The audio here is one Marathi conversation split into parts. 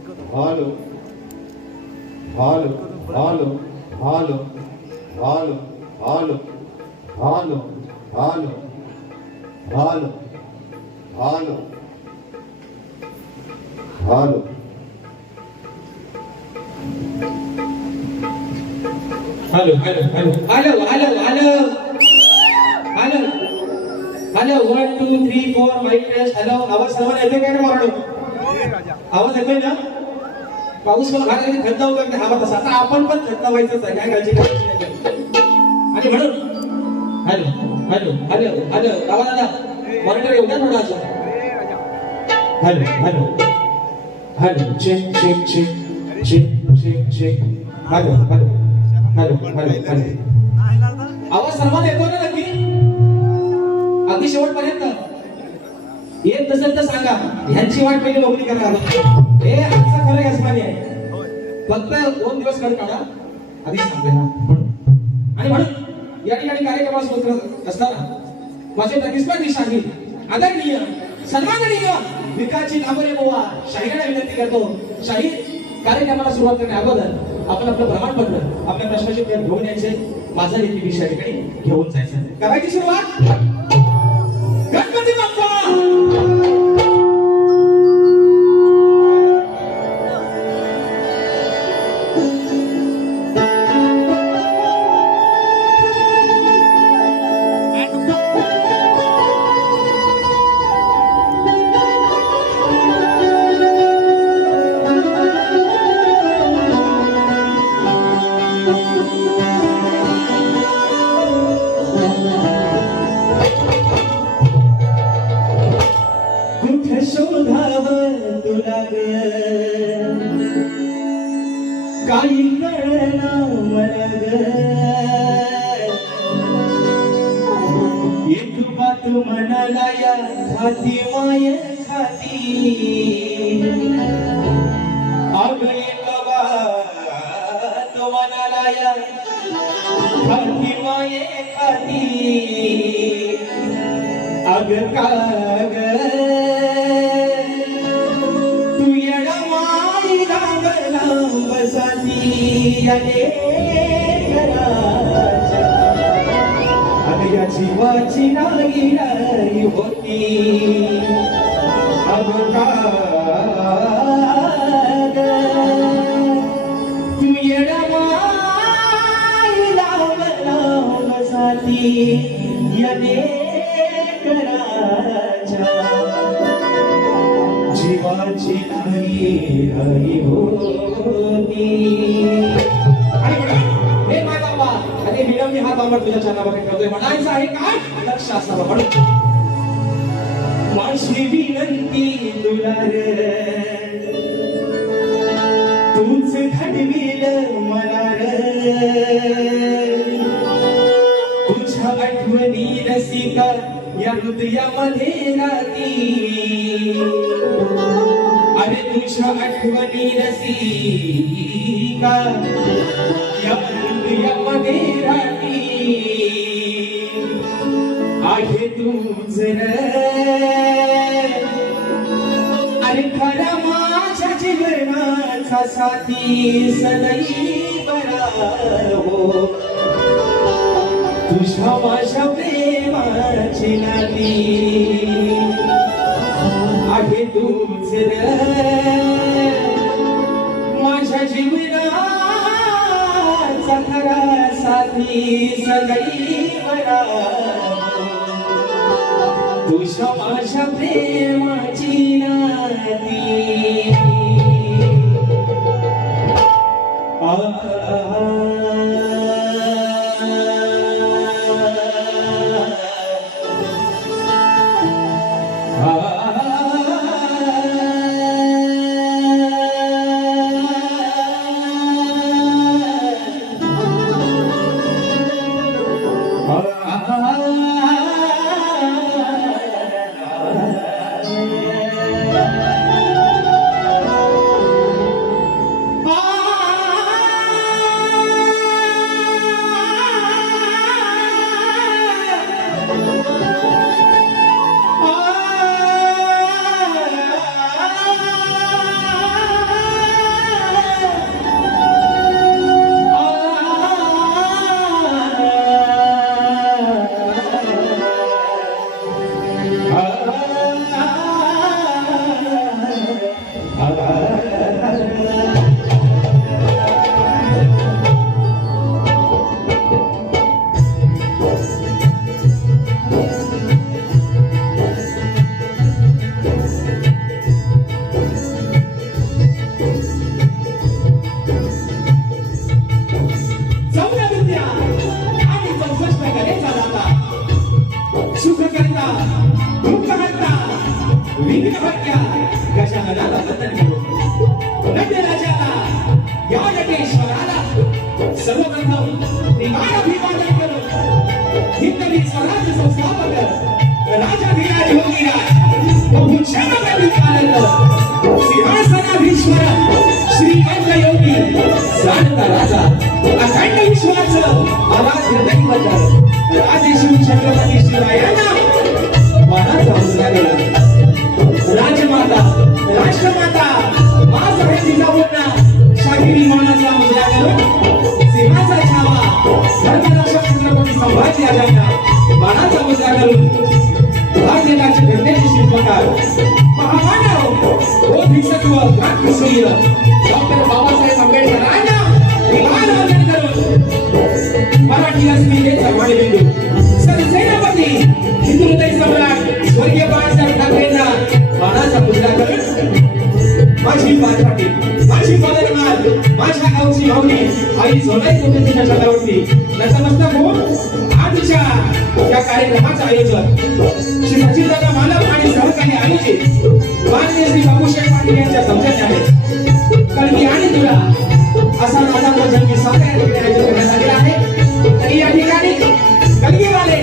Hello hello hello hello hello hello hello hello hello hello hello hello hello hello hello hello hello hello hello 1 2 3 4 mic test. Hello, आवाज सर्वांना येतोय काय ना? आवाज येतोय ना? पाऊस पण खाली थंड होतं हवा तसा. आता आपण पण थंड व्हायचंच आहे, काय काळजी करायची नाही. आणि म्हणून हॅलो हॅलो हॅलो हॅलो आवाज आला? मॉनिटर येऊ द्या थोडासा. Hello hello hello check check check check check check. Hello hello hello hello hello. आवाज सर्वांना येतो ना नक्की? अगदी शेवटपर्यंत येत नसेल तर सांगा. ह्यांची वाट पहिली बघून करा. हे आजचा खरं यजमानी आहे. फक्त 2 दिवस काढ काढा आधी सांगते ना. आणि म्हणून या ठिकाणी कार्यक्रमास होत असताना माझे प्रतिस्पर्धी शाहीर आदरणीय सन्माननीय विकासजी नागोरे बुवा शाहीरांना विनंती करतो. शाहीर कार्यक्रमाला सुरुवात करण्या अगोदर आपण आपलं प्रमाणपत्र आपल्या प्रश्नाचे उत्तर घेऊन यायचे. माझा देखील विषय ठिकाणी घेऊन जायचं. करायची सुरुवात. गणपती बाप्पा. काही कळना मला ग. एक बात म्हणाला या खाती माय खाती. अग एक बात म्हणाला या खाती माय खाती. अग काग अग या जीवाची नाही नाही होती. अग काग तू येडमाई लावसाठी या कराच्या जीवाची नाही नाही होती. हे माझा बाबा आणि विनम्री हा बाबा तुझ्या चरणामध्ये करतोय. म्हणायचं आहे काय? लक्ष असावं. म्हणून माझी विनंती तुला रे, तूच घडविल मला रे. तुझ्या आठवणी रसिका या हृदयामध्ये राहती. अरे तुझ्या आठवणी रसिका या हृदयामध्ये राहती. आहे तूच रे अरे खरा माझ्या जीवनाचा साथी सदैव राहो. तुझ्या माझ्या प्रेमाची नाती आहे तूच रे माझ्या जीवनाचा खरा साथी सदैव राहो. तुझ्या माझ्या प्रेमाची नाती. विघ्नहर्त्या गजाननाला वंदन करू. नटराजाला या नटेश्वराला सर्वप्रथम निवार अभिवादन करू. हिंदवी स्वराज्य संस्थापक राजाधिराज योगीराज सिंहासनाधीश्वर श्रीमंत योगी जाणता राजा अखंड विश्वाचं आराध्य दैवत राजेश्वर छत्रपती शिवरायांना मानाचा मुजरा गेला. राजमाता राष्ट्रमाता मासाहेब जिजाऊंना शाहिरी मानाचा मुजरा करून सिंहाचा छावा धर्मरक्षक छत्रपती संभाजी राजांना मानाचा मुजरा करून राज्याचे घटनेचे शिल्पकार महामानव व भिक्षत्व क्रांतिसूर्य डॉक्टर बाबासाहेब आंबेडकरांना विमान वंदन करून मराठी अस्मितेचा मानबिंदू सरसेनापती हिंदुहृदय सम्राट स्वर्गीय बाळासाहेब ठाकरेंना मानाचा मुजरा करून माझी पाठपाटी माझी पदरमाल माझ्या गावची माऊली आई सोनाई कुटुंबीच्या छतावरती नतमस्तक होऊन आजच्या या कार्यक्रमाचं आयोजन श्री सचिनदादा मालक आणि सहकारी आयोजित माननीय श्री बाबूसाहेब पाटील यांच्या सौजन्य आहे. कलगी आणि तुला असा माझा भोजन मी सादर आयोजन करण्यात आलेला आहे. तरी या ठिकाणी कलगीवाले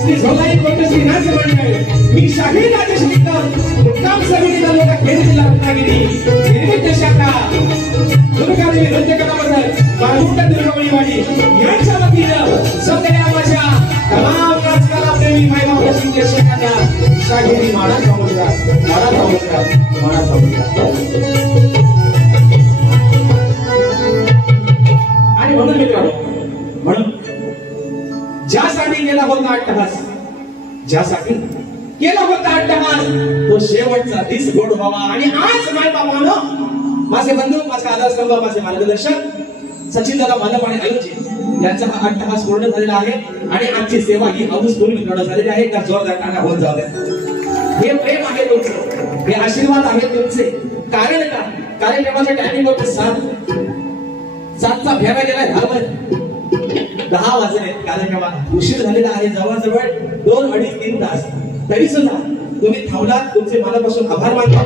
श्री झोलाई कोट श्री नाचमंडळ मी शाहीर राजश्रीकर मुक्काम समिती तालुका खेड जिल्हा रत्नागिरी निर्मित शाखा दुर्गादेवी नृत्य कलामंडळ बाळमुंडा दुर्गावळीवाडी यांच्या वतीनं सगळ्या माझ्या तमाम नाचकला प्रेमी मायबाप रसिक प्रेक्षकांना शाहिरी मानाचा मुजरा मानाचा मुजरा मानाचा मुजरा. आणि म्हणून मित्रांनो म्हणून ज्यासाठी केला होता अट्टहास ज्यासाठी केला होता अट्टहास तो शेवटचा दिस गोड व्हावा. आणि आज माय बाबांनो माझे बंधू माझे आधारस्तंभ माझे मार्गदर्शक सचिनदादा मालक आणि आयोजित यांचा हा अट्टहास पूर्ण झालेला आहे. आणि आजची सेवा ही अभूतपूर्व मित्रांनो झालेली आहे. त्या जोरदार टाळ्या होऊन जाऊ द्या. हे प्रेम आहे तुमचं हे आशीर्वाद आहे तुमचे. कारण का कार्यक्रमाच्या टायमिंग होते 7चा फेरा गेलाय 10 वाजले. कार्यक्रमाला उशीर झालेला आहे जवळजवळ 2-2.5-3 तास. तरी सुद्धा तुम्ही थांबलात तुमचे मनापासून आभार मानतो.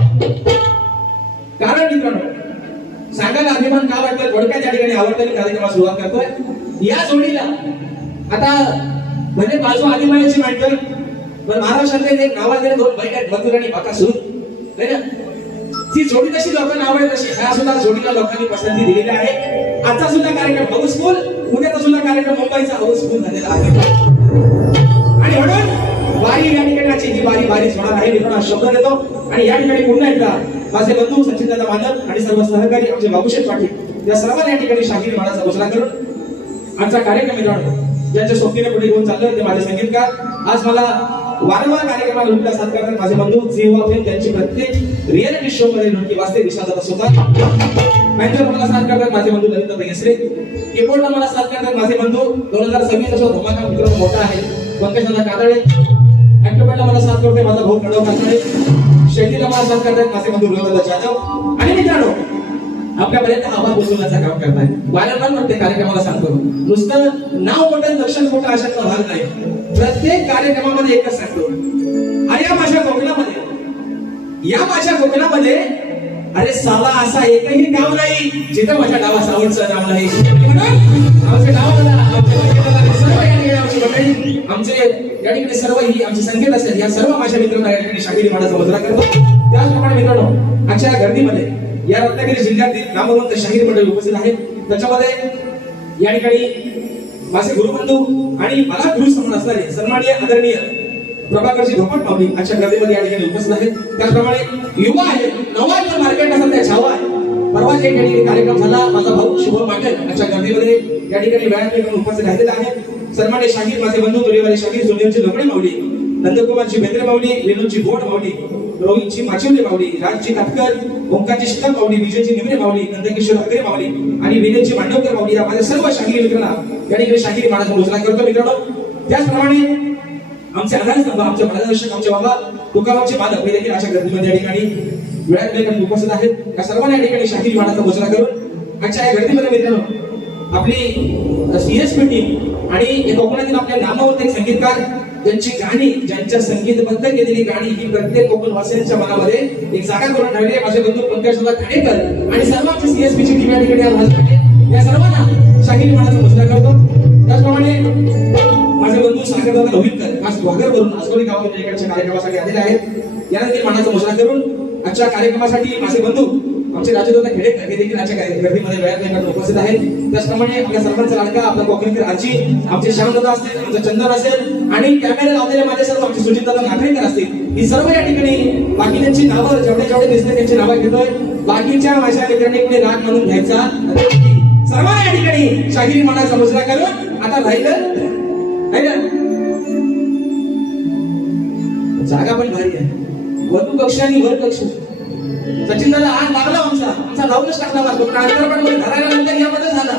कारण मित्रांनो सांगायला अभिमान का वाटतं थोडक्यात या ठिकाणी आवडत्या कार्यक्रमाला सुरुवात करतोय. या जोडीला आता म्हणजे बाजू आदिमायाची मांडकर पण महाराष्ट्रातले एक नावाजलेले 2 बैल आहेत मथुर आणि बकासूर है ना. ती जोडी तशी लोकांना आवडेल तशी ह्या सुद्धा जोडीला लोकांनी पसंती दिलेली आहे. आजचा सुद्धा कार्यक्रम हाऊसफुल उद्याचा सुद्धा कार्यक्रम मुंबईचा हाऊसफुल झालेला आहे. आणि म्हणून वारी या ठिकाणी ही बारीच होणार आहे. मित्रांनो शब्द देतो आणि या ठिकाणी पुन्हा एकदा माझे बंधू सचिनदादा मालक आणि सर्व सहकारी आमचे बाबूसाहेब पाटील या सर्वांना या ठिकाणी शाहीर मानाचा मुजरा करून आमचा कार्यक्रम मित्रांनो ज्यांच्या सोबतीने पुढे घेऊन चाललोय ते माझे संगीतकार. आज मला वारंवार कार्यक्रमाला लुटला साथ करतात माझे बंधू जीवा फेम त्यांची प्रत्येक रिअलिटी शो मध्ये नक्की वाचते विशालदादा स्वतः. मॅनेजर मला साथ करतात माझे बंधू ललित बेगसरे. कीबोर्डला मला साथ करतात माझे बंधू 2026 असा धमाका मित्रांनो मोठा आहे पंकजदादा कादळे. ऍक्टोपॅडला मला साथ करते माझा भाऊ कडव कादळे. शैलीला मला साथ करतात माझे बंधू रविदादा जाधव. आणि मित्रांनो आपल्यापर्यंत आवाज पोहोचवण्याचं काम करताय. वारंवार म्हणते कार्यक्रमाला सांगतो नुसतं नाव मोठं दर्शन मोठं अशातला भाग नाही. प्रत्येक कार्यक्रमामध्ये एकच सांगतो आणि या माझ्या कोकणामध्ये अरे साला असा एकही गाव नाही जिथं माझ्या गावास आवडचं नाव नाही. आमच्या गावाला आमचे या ठिकाणी सर्व ही आमचे संकेत असेल या सर्व माझ्या मित्रांना या ठिकाणी शाहिरी मानाचा मुजरा करतो. त्याचप्रमाणे मित्रांनो आजच्या गर्दीमध्ये या रत्नागिरी जिल्ह्यातील नामवंत शाहीर मंडळी उपस्थित आहेत. त्याच्यामध्ये या ठिकाणी माझे गुरुबंधू आणि मला गुरु समान असणारे सन्माननीय आदरणीय प्रभाकरजी धोपट माऊली आजच्या गर्दीमध्ये या ठिकाणी उपस्थित आहेत. त्याचप्रमाणे युवा आहे नवा मार्केट सध्या छावा आहे. परवाच एक ठिकाणी कार्यक्रम झाला माझा भाऊ शुभम पाटील आजच्या गर्दीमध्ये या ठिकाणी वेळात उपस्थित राहिलेला आहे. सन्माननीय शाहीर माझे बंधू तुरेवाले शाहीर सोनियांची लोकडी माऊली नंदकुमारची बेंद्रे माऊली वेणूची गोड माऊली रोहितची माचिवली माऊली राजची कातकर ओंकारची शीतल माऊली विजयची निमरे माऊली नंदकिशोर अग्रे माऊली आणि विनयची मांडवकर माऊली या माझ्या सर्व शाहीर मित्रांना या ठिकाणी शाहीर मानाचा मुजरा करतो. मित्रांनो त्याचप्रमाणे आमचे आधारस्तंभ आमचे मार्गदर्शक आमचे बाबा तुकारामचे मालक हे देखील अशा गर्दीमध्ये या ठिकाणी वेळात उपस्थित आहेत. या सर्वांना या ठिकाणी शाहीर मानाचा मुजरा करून आजच्या या गर्दीमध्ये मित्रांनो आपली सीएसपी टीम आणि कोकणातील आपल्या नामवंत एक संगीतकार त्यांची गाणी, ज्यांच्या संगीतबद्ध केलेली गाणी ही प्रत्येक कोकण वासियांच्या मनामध्ये एक जागा करून ठेवली आहे. माझे बंधू पंकजदादा खाडेकर आणि सर्व आमचे सीएसपीची टीम या ठिकाणी आज हजर आहे. या सर्वांना शाहीर मानाचा मुजरा करतो. त्याचप्रमाणे माझे बंधू सागरदादा लोहितकर आज वाघरवरून आसोली गावातून इकडच्या कार्यक्रमासाठी आलेले आहेत. यांना देखील मानाचा मुजरा करून आजच्या कार्यक्रमासाठी माझे बंधू आमचे राजदादा खेडेकर हे देखील आजच्या गर्दीमध्ये वेळात उपस्थित आहेत. त्याचप्रमाणे आपल्या सर्वांचा लाडका आपला कोकणकर आजी, आमचे श्यामदादा असतील, आमचा चंदन असेल आणि कॅमेरा लावलेले माझे सर्व आमचे सुजितदादा नागरेकर असतील. ही सर्व या ठिकाणी बाकी त्यांची नावं जेवढे जेवढे दिसते त्यांची नावं घेतोय. बाकीच्या माझ्या मित्रांनी कोणी राग म्हणून घ्यायचा. सर्वांना या ठिकाणी शाहिरी मानाचा मुजरा करून आता राहिलं जागा पण भारी आहे. वधू कक्ष आणि वर कक्ष. सचिन दादा आज लागला आमचा लावूनच टाकला वाटतो पण अंतरपण घराला नंतर यामध्ये झाला.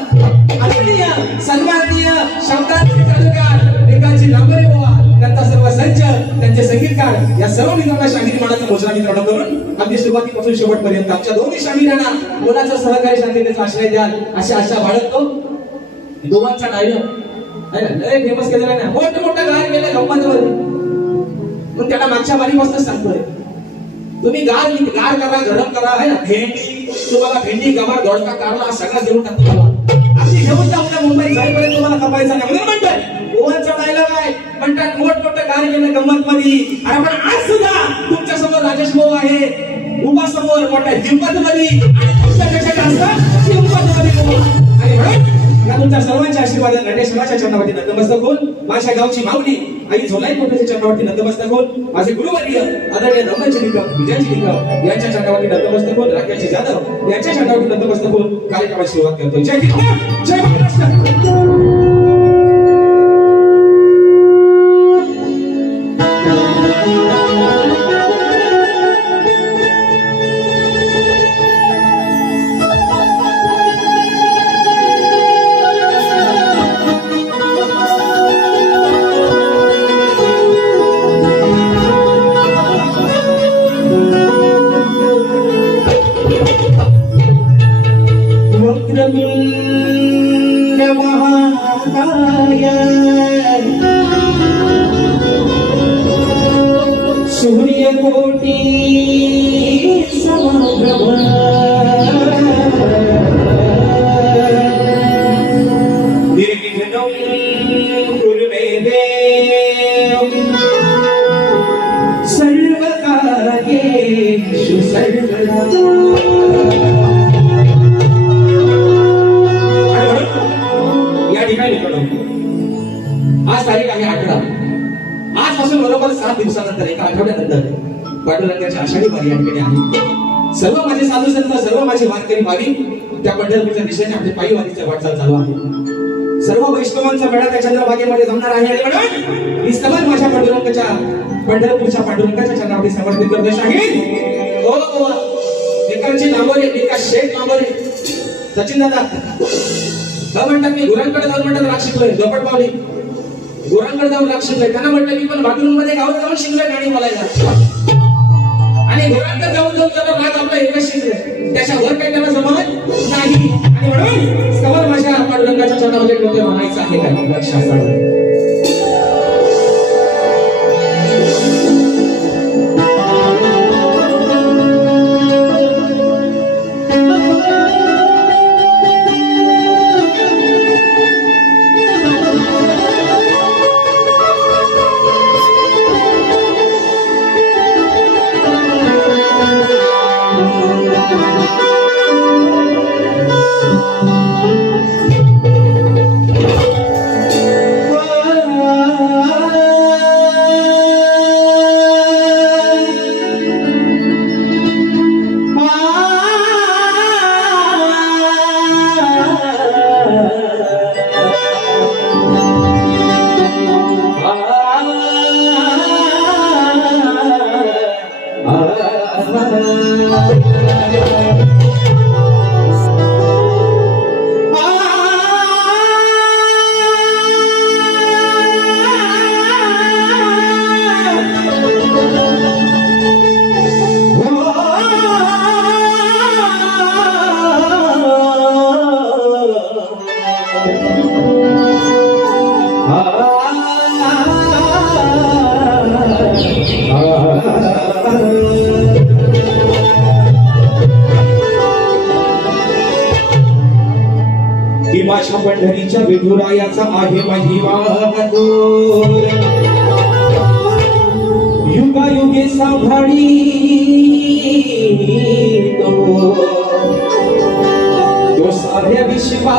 आदरणीय सन्माननीय शब्दांचे कलाकार एकाची लांबरे बोवा त्यांचा सर्व संच त्यांचे संगीतकार या सर्व मित्रांना शाहिरी मानाचा मुजरा मित्रांनो करून अगदी सुरुवातीपासून शेवटपर्यंत आमच्या दोन्ही शाहिरांना मुलाचा सहकारी शांततेचा आश्रय द्याल अशी आशा बाळगतो. दोघांचा डायलॉग लय फेमस केलेला नाही. मोठं गाय केलं गप्पांवर पण त्याला मागच्या बारीपासूनच सांगतोय तुम्ही गार करा, गरम करा है ना. भेंडी तुम्हाला भेंडी, गवार, दोडका, कारला हा सगळा देऊन टाकतो. अगदी घेऊन जाऊ ना मुंबई जाईपर्यंत तुम्हाला कपायचा नाही म्हणून म्हणतोय. ओव्हनचा डायलॉग आहे म्हणतात मोठं गार केलं गंमत मध्ये. अरे पण आज सुद्धा तुमच्या समोर राजेश भाऊ आहे उभा समोर मोठ्या हिंमत मध्ये आणि तुमच्यापेक्षा जास्त हिंमत मध्ये आणि म्हणून या तुमच्या सर्वांच्या आशीर्वादाने नटेश्वराच्या चरणावरती नतमस्तक होऊन माझ्या गावची माऊली आई झोलाई मोठ्याच्या चरणावरती नतमस्तक होऊन माझे गुरुवर्य आदरणीय रमणजी निकम, विजयजी निकम यांच्या चरणावरती नतमस्तक होऊन राकेशजी जाधव यांच्या चरणावरती नतमस्तक होऊन कार्यक्रमाची सुरुवात करतो. जय हिंद, जय महाराष्ट्र. सूर्यकोटी समप्रभा निर्विघ्नं कुरु मे देव सर्वकार्येषु सर्वदा. या ठिकाणी आज तारीख आहे 18. आजपासून बरोबर 7 दिवसानंतर एका आठवड्यानंतर पांडुरंगाची आषाढी वारी या ठिकाणी आहे. सर्व माझे साधू संत, सर्व माझे वारकरी भाविक त्या पंढरपूरच्या दिशेने आपली पायी वारीची वाटचाल चालू आहे. सर्व वैष्णवांचा मेळा त्या चंद्रभागेमध्ये जमणार आहे आणि म्हणून ही स्तवन माझ्या पंढरपूरच्या पांडुरंगाच्या चरणावरती समर्पित करतो. शाहीर हो एकाची लांबोरे, एका शेख लांबोरे. सचिन दादा म्हणतात मी गुरांकडे जाऊन म्हणतात राग शिकलोय. झोपट पावली गुरांकडे जाऊन राग शिकलोय. त्यांना म्हटलं मी पण बाथरूम मध्ये गावात जाऊन शिकलोय गाणी बोलायला आणि गुरांकडे जाऊन त्याला राग आपला एकच शिकलोय. त्याच्यावर काही त्याला जमत नाही आणि म्हणून स्तवन माझ्या पांडुरंगाच्या चरणावरती म्हणायचं आहे काय लक्षात. की माझ्या पंढरीच्या विठुरायाचा आहे महिमा थोर. युगायुगे सांभाळी तो साऱ्या विश्वाचा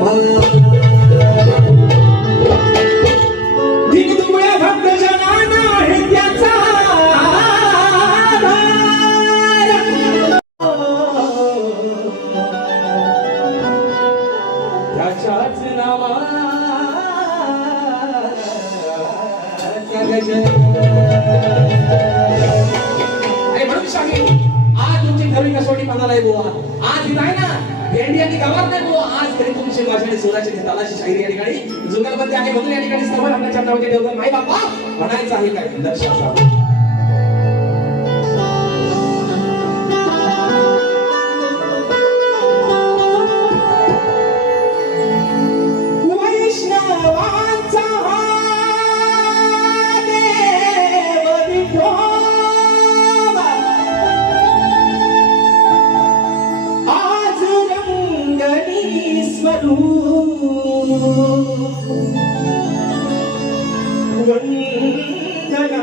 भार. दिनदुबळ्या भक्तजनांना आहे त्याचा आधार. त्याच्याच नावाचा गजर. अरे म्हणून सांगेन, आज तुमची खरी कसोटी पणाला आहे बुवा. आज ही नाही ना भेंडी आणि गवार नाही बुवा. आज तरी तुमची माझ्या सोनाची तालाची शायरी या ठिकाणी जुगलबंदी आहे म्हणून या ठिकाणी सभा आपल्या नावाचे ठेवतात. नाही बाबा म्हणायचं आहे काय लक्षात ठेवा. वैष्णवांचा हा देव विठोबा आज रंगणी स्वरूप वंदना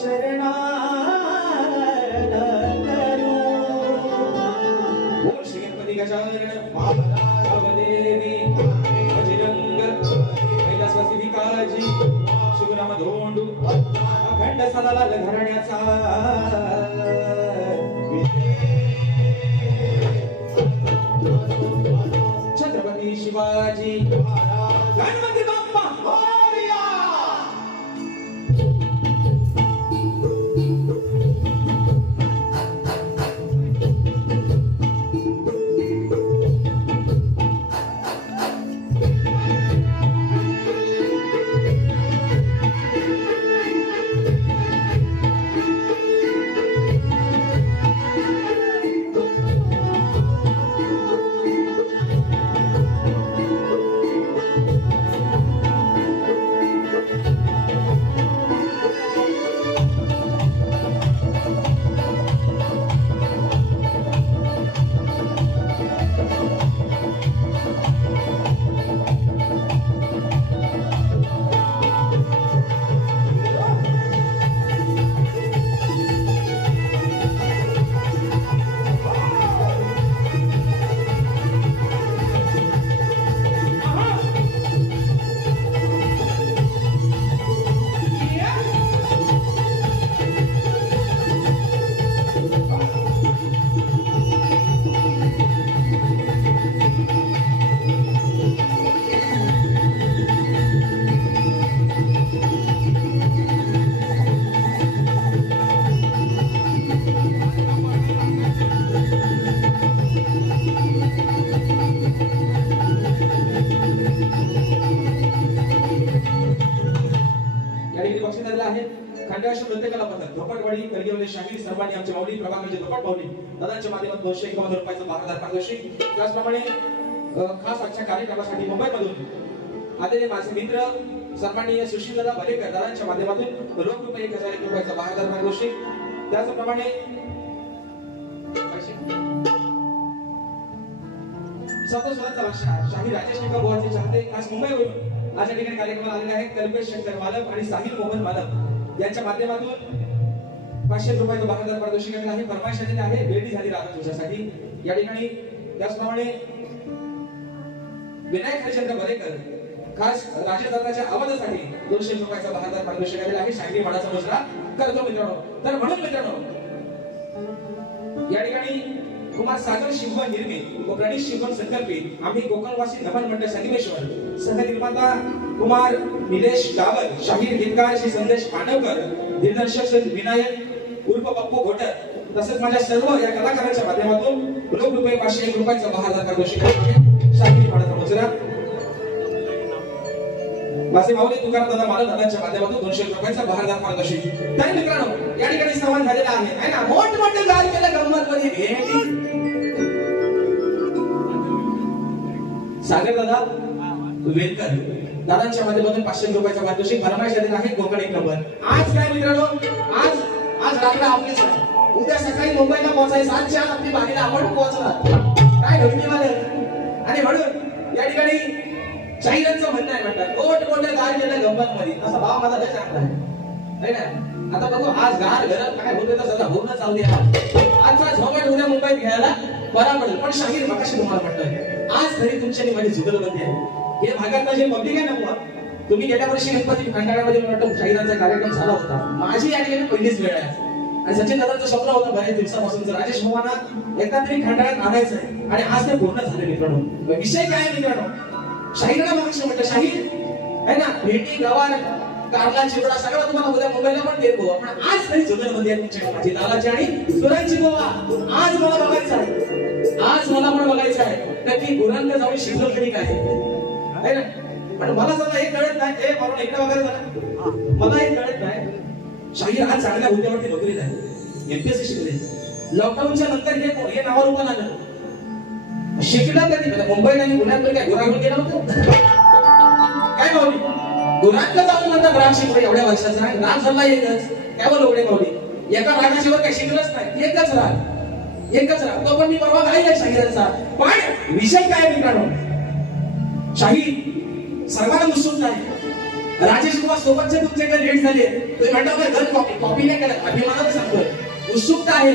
चरणानंदरू. ओम श्री गणपती गजानन महादेवी बजरंग कैलासवासी भिकाजी शिवराम धोंडू अखंड सदालाल घराण्याचा छत्रपती शिवाजी गणपती बाप्पा मोरया. खंडाश प्रत्येकाला पदक धोपटवाडी कलगीवले शाहीर सर्वांनी आमचे माऊली प्रभाकरचे धोपट माऊली दादांच्या माध्यमातून 251 रुपयाचं 12,000 पारितोषिक. त्याचप्रमाणे खास आजच्या कार्यक्रमासाठी मुंबईमधून आलेले माझे मित्र सन्माननीय सुशीलदादा भलेकर दादांच्या माध्यमातून रोख रुपये 1,000 रुपयाचं 12,000 पारितोषिक. त्याचप्रमाणे सतोसरांचा शाहीर राजेश निकम बुवाचे चाहते खास मुंबईवरून आज या ठिकाणी कार्यक्रमाला आलेले आहेत. कल्पेश शंकर मालक आणि साहिल मोहन मालक यांच्या माध्यमातून 500 रुपयाचं 12,000 पारितोषिक आहे. फरमाईश आलेली आहे वेळी झाली राहणार तुझ्यासाठी या ठिकाणी. त्याचप्रमाणे विनायक हरिचंद्र भलेकर खास राजेदादाच्या आवाजासाठी 200 रुपयाचं 12,000 पारितोषिक आहे. शाहिरी माडाचा मुजरा करतो मित्रांनो. तर म्हणून मित्रांनो या ठिकाणी कुमार सागर शिवण निर्मित व प्रणीत शिवण संकल्पित आम्ही कोकणवासी नमन मंडळ संगमेश्वर सहनिर्माता कुमार निलेश डावर, शाहीर गीतकार श्री संदेश मांडवकर, दिग्दर्शक विनायक उर्फ पप्पू घोटर तसेच माझ्या सर्व या कलाकारांच्या माध्यमातून रोख रुपये 501 रुपयाचं 12,000 पारितोषिक आहे. शाहीर माडाचा मुजरा माझे माऊली तुकाराम दादा मालक दादांच्या माध्यमातून 200 रुपयाचं 12,000 पारितोषिक. तर मित्रांनो या ठिकाणी सन्मान झालेला आहे ना. मोठमोठे गाल केलं गंमत मध्ये भेटी सागर दादा वेलकर दादांच्या माध्यमातून 500 रुपयाचं पारितोषिक. फरमाईश आलेला आहे कोकण एक नंबर. आज काय मित्रांनो आज रात्र आपलीच आहे. उद्या सकाळी मुंबईला पोहोचायचं. आजच्या आपली बारीला आपण पोहोचणार काय घडली मला. आणि म्हणून या ठिकाणी शाहिरांचं म्हणणं आहे म्हणतात मोठमोठे गाल केलं गंमत मध्ये. असा भाव माझा लय चांगला आहे ना. आता बघू आज गार घरात काय होते तर सगळं होऊन चालू द्या. आजचा झोमट उद्या मुंबईत घ्यायला बरा पडेल. पण शाहीर मगाशी तुम्हाला म्हटलं आज खरी तुमच्या माझी जुगलबंदी आहे. हे भागात जे पब्लिक आहे ना बुवा, तुम्ही गेल्या वर्षी गणपती खंडाळ्यामध्ये वाटतं शाहिरांचा कार्यक्रम झाला होता. माझी या ठिकाणी पहिलीच वेळ आहे. आणि सचिन दादांचं स्वप्न होतं बऱ्याच दिवसापासून राजेश मोहना एकदा तरी खंडाळ्यात आणायचं आहे. आणि आज ते पूर्ण झाले मित्रांनो. विषय काय आहे मित्रांनो, शाहिरांना मगाशी म्हटलं शाहीर आहे ना भेटी गवार कारला चिवडा सगळं तुम्हाला उद्या मुंबईला पण देतो. पण आज तरी जुगलबंदी आहे तुमच्या माझी दालाची आणि सुरांची गोवा. आज मला बघायचं आहे. आज मला पण बघायचं आहे नक्की गुरांना जाऊन शिकलो तरी काय आहे ना. पण मला जरा हे कळत नाही. हे म्हणून एकदा वगैरे झाला मला हे कळत नाही. शाहीर आज चांगल्या हुद्द्यावरती नोकरी झाली. एमपीएससी शिकले. लॉकडाऊनच्या नंतर हे नावारूपाला आलं. शिकला कधी मुंबईला आणि पुण्यात काय गुरांकडे गेला होतो काय माऊली. गुरांकडे जाऊन नंतर राग शिकलो. एवढ्या वर्षाचा राग झाला एकच. काय बोल एवढे माऊली एका रागाशिवाय काही शिकलंच नाही. एकच राग तो पण मी परवा गायला शाहिरांचा. पण विषय काय मित्रांनो, शाहीर सर्वांना उत्सुकता आहे. राजेश कुमार सोबतचे तुमचे घर लेट झाले तुम्ही म्हणता घर कॉपी नाही करत अभिमानानं सांगतोय उत्सुकता आहे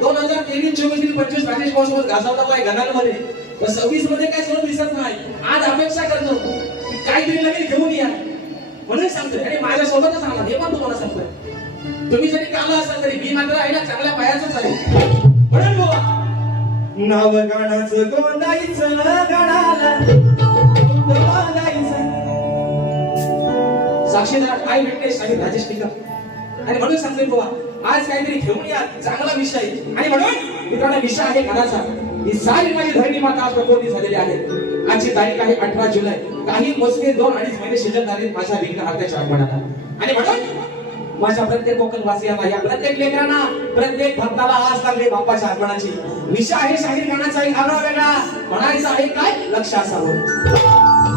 2023 24 25 राजेश कुमार सोबत घासावता पाय घनांमध्ये पण 26 मध्ये काय सोडून दिसत नाही आज अपेक्षा करतो की काहीतरी नवीन घेऊन या म्हणून सांगतोय आणि माझ्या सोबतच राहणार हे पण तुम्हाला सांगतोय तुम्ही जरी काला असाल तरी मी मात्र आहे ना चांगल्या पायाचंच आहे म्हणून बुवा नाव गाण्याचं गोंदायचं गाण्याला साक्षीदार आय विटनेस आणि राजेश टिकम आणि म्हणून सांगतोय बुवा आज काहीतरी घेऊन या चांगला विषय आणि म्हणून मित्रांनो विषय आहे घराचा ही सारी माझी धरणी माता आज प्रबोधित झालेली आहे आजची तारीख आहे 18 जुलै काही मोजके 2-2.5 महिने शिल्लक आहेत माझ्या विघ्न हरण्याच्या आगमनाला आणि म्हणून माझ्या प्रत्येक कोकणवासियांना या प्रत्येक लेकरांना प्रत्येक भक्ताला आज लागले बाप्पाच्या आगमनाची विषय आहे शाहीर गाण्याचा एक आगळा वेगळा म्हणायचं आहे काय लक्ष असावं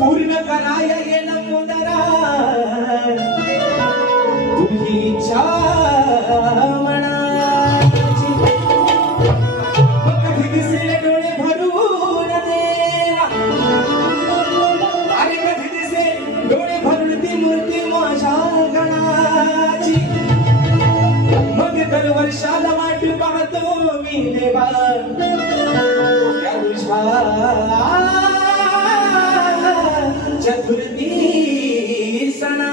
पूर्ण कराय ये नमुदरा तुझी इच्छा मनाची मग कधी दिसेल डोळे भरून देवा अरे कधी दिसेल डोळे भरून ती मूर्ती माझ्या गणाची मग दर वर्षाला वाट पाहतो मी देवा चतुर्थी सणा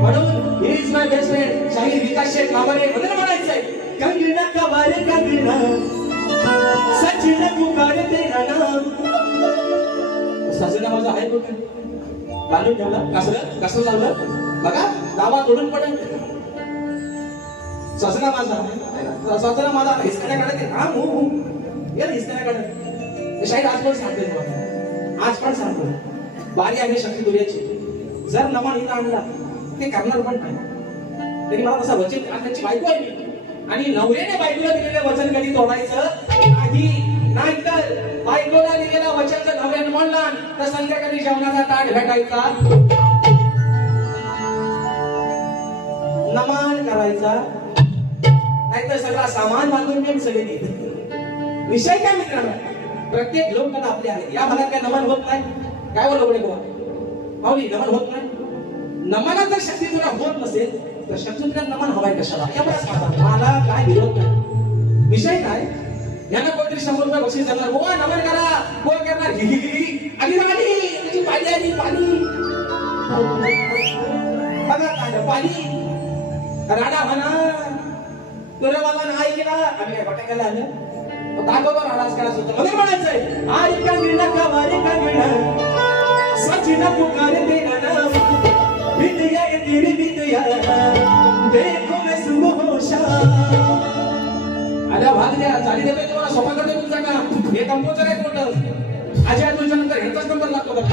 म्हणून इज माय बेस्ट फ्रेंड शाहीर विकास शेठ कांबळे म्हणून म्हणायचंय कंगना कवार कंगना सचिन पुकार तेरा नाम सजना माझा आहे कुठे बांधून ठेवला कसं लावलं बघा दावा तोडून पडेल सजना माझा हिसकाऱ्या काढत हा हो याला हिसकाऱ्या काढत शाहीर आज पण सांगते तुम्हाला आज पण सांगतो बारी आहे शक्ती तुर्याची जर नमान इथं आणला ते करणार पण नाही तरी मला तसा वचन त्यांची बायको आहे मी आणि नवऱ्याने बायकोला दिलेलं वचन कधी तोडायचं नाही तर बायकोला दिलेलं वचन जर नवऱ्याने म्हणला तर संध्याकाळी जेवणाचा ताट भेटायचा नमान करायचा नाहीतर सगळा सामान बांधून घेऊन सगळे देत विषय काय मित्रांनो प्रत्येक लोककथा आपली आहे या भागात काय नमन होत नाही काय बोललो बडे पाहुली नमन होत नाही नमनात जर शक्ती तुला होत नसेल तर शक्ती तुला नमन हवाय कशाला एवढाच मला काय विरोध नाही विषय काय यांना कोणतरी 100 रुपये बक्षीस देणार हो नमन करा कोण करणार आली तुझी पाणी आली पाणी बघा काय पाणी राडा म्हणा तुला मला नाही केला आम्ही काय बटाक्याला आलं दाखवतो राडाच करायचं होतं म्हणून म्हणायचंय आई कंगना कवारे कंगना सचिन पुकार तेरा नाम विद्या ये तेरी विद्या देखो मैं सुबह होशा आला भाग द्या चाली देतोय तुम्हाला सोपा करतोय तुमचा काम हे कंपोजर आहे मोठं अजय तुझ्या नंतर ह्याचाच नंबर लागतो बघा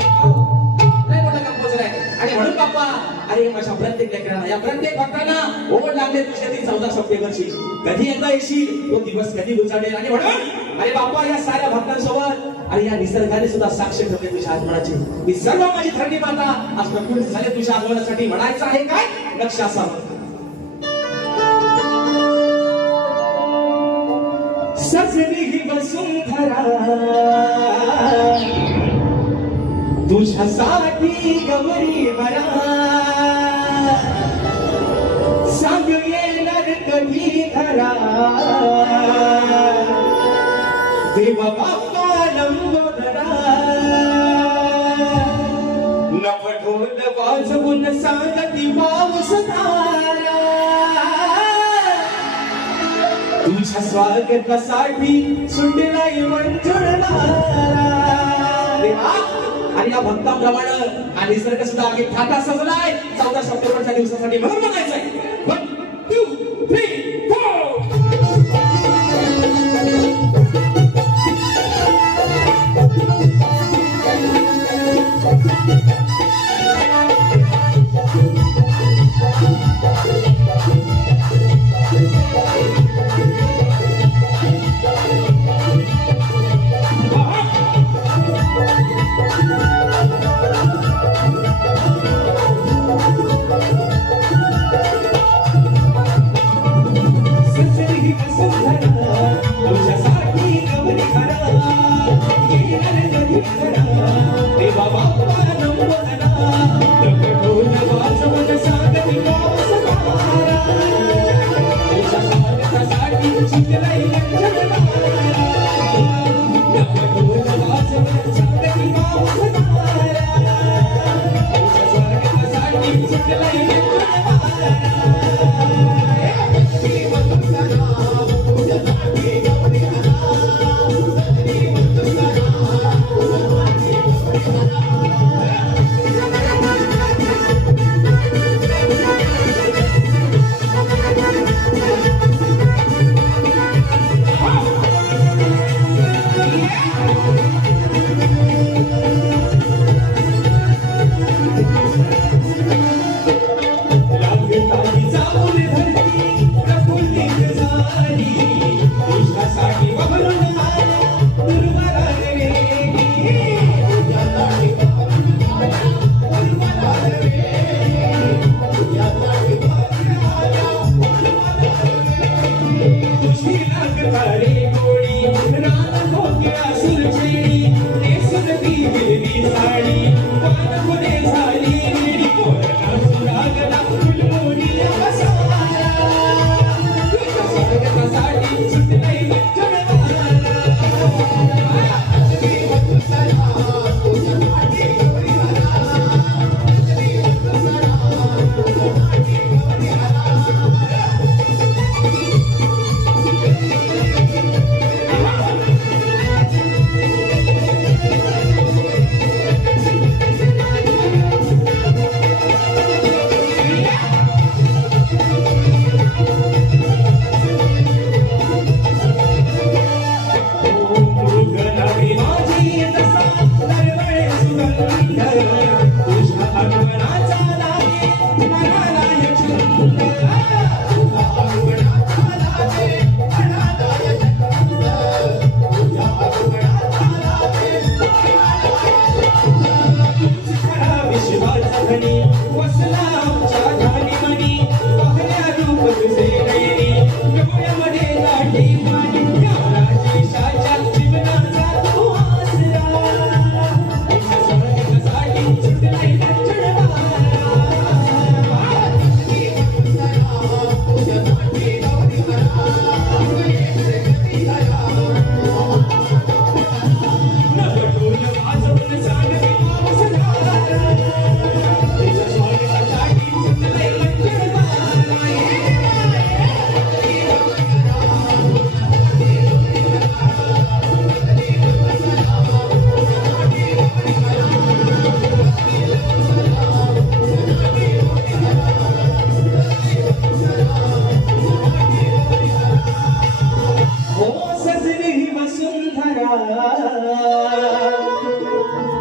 नाही मोठा कंपोजर आहे आणि म्हणून बाप्पा अरे माझ्या प्रत्येक लेकरांना या प्रत्येक भक्तांना ओढ लागले तुझ्या ती 14 सप्टेंबरची कधी एकदा येशील तो दिवस कधी गुजारेल आणि म्हणून अरे बाप्पा या साऱ्या भक्तांसोबत आणि या निसर्गाने सुद्धा साक्ष ठेवले तुझ्या आगमनाची मी सर्व माझी धरणी माता आज प्रकृती झाले तुझ्या आगमनासाठी म्हणायचं आहे काय लक्ष असावं सजली ही वसुंधरा तुझ्यासाठी गौरी भरा सांग येणार कधी घरा देव बाप्पा लंबोदरा नवढोल वाजवून सांगती पाऊस पावसाळा तुझ्या स्वागतासाठी सुटलाय मंजुळा आणि या भक्ताप्रमाणे हा निसर्ग सुद्धा आम्ही थाटा सजलाय 14 सप्टेंबरच्या दिवसासाठी म्हणून बघायचंय 1 2 3